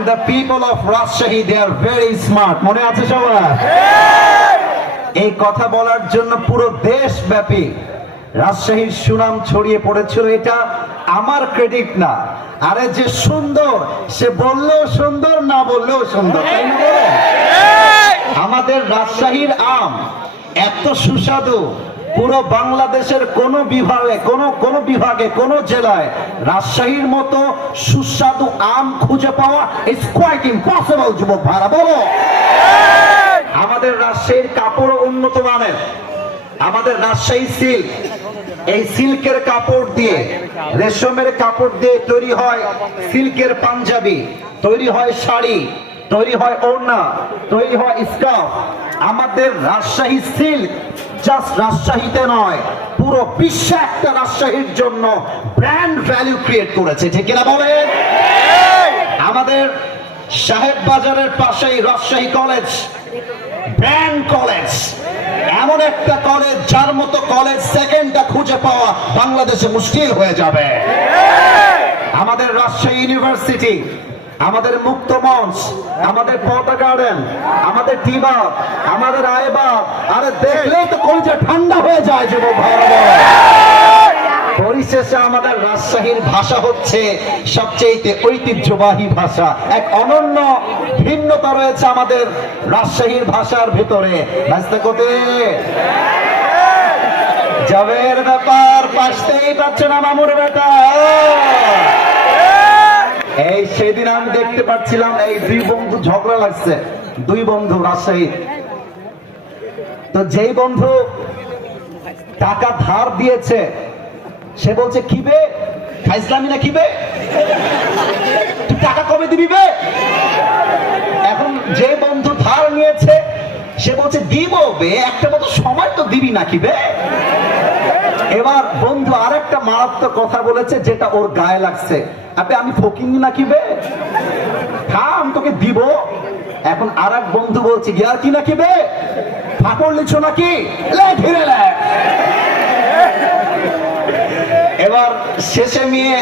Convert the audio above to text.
and the people of Rajshahi, they are very smart. মনে আছে সবার? এই কথা বলার জন্য পুরো দেশব্যাপী রাজশাহীর সুনাম ছড়িয়ে পড়েছিল। এটা আমার ক্রেডিট না, আরে যে সুন্দর সে বললেও সুন্দর, না বললেও সুন্দর, তাই না? আমাদের রাজশাহীর আম এত সুস্বাদু, পুরো বাংলাদেশের কোন বিভাগে কোন জেলায় রাজশাহীর মতো সুস্বাদু আম খুঁজে পাওয়া ইজ কোয়াইট ইম্পসিবল। যুবক ভাইরা বলো, আমাদের রাজশাহীর কাপড় উন্নত মানের, আমাদের রাজশাহী সিল্ক, এই সিল্কের কাপড় দিয়ে, রেশমের কাপড় দিয়ে তৈরি হয় সিল্কের পাঞ্জাবি, তৈরি হয় শাড়ি, তৈরি হয় ওড়না, তৈরি হয় স্কার্ফ। আমাদের রাজশাহী সিল্ক জাস্ট রাজশাহীতে নয়, পুরো বিশ্বে একটা রাজশাহীর জন্য ব্র্যান্ড ভ্যালু ক্রিয়েট করেছে, ঠিক কিনা বলেন? আমাদের সাহেব বাজারের পাশেই রাজশাহী কলেজ, ব্র্যান্ড কলেজ, এমন একটা কলেজ যার মতো কলেজ সেকেন্ডটা খুঁজে পাওয়া বাংলাদেশে মুশকিল হয়ে যাবে। আমাদের রাজশাহী ইউনিভার্সিটি, আমাদের মুক্ত মঞ্চ, আমাদের পদ্মা গার্ডেন, আমাদের টিবাব, আমাদের আয়বাব, আরে দেখলেই তো কলিজা ঠান্ডা হয়ে যায় যুবক ভাইরা। পরিশেষে আমাদের রাজশাহীর ভাষা হচ্ছে সবচেয়ে ঐতিহ্যবাহী ভাষা। এক অনন্য ভিন্নতা রয়েছে আমাদের রাজশাহীর ভাষার ভিতরে। জবের ব্যাপার পাশতেই পাচ্ছে না মামুর বেটা। এই সেদিন আমি দেখতে পাচ্ছিলাম এই দুই বন্ধু ঝগড়া লাগছে, দুই বন্ধু রাজশাহী। তো যেই বন্ধু টাকা ধার দিয়েছে সে বলছে কিবে খাইসলামি না কিবে, তুই টাকা কবে দিবি বে? এখন যে বন্ধু ধার নিয়েছে সে বলছে দিব বে, একটা মতো সময় তো দিবি না কিবে। এবার বন্ধু আরেকটা মারাত্মক কথা বলেছে যেটা ওর গায়ে লাগছে, আপনি আমি ফকিনি নাকি বে, হ্যাঁ আমি তোকে দিব। এখন আর এক বন্ধু বলছে গিয়ার কি নাকি বে, ফাপড় লিছো নাকি, এবার শেষে মেয়ে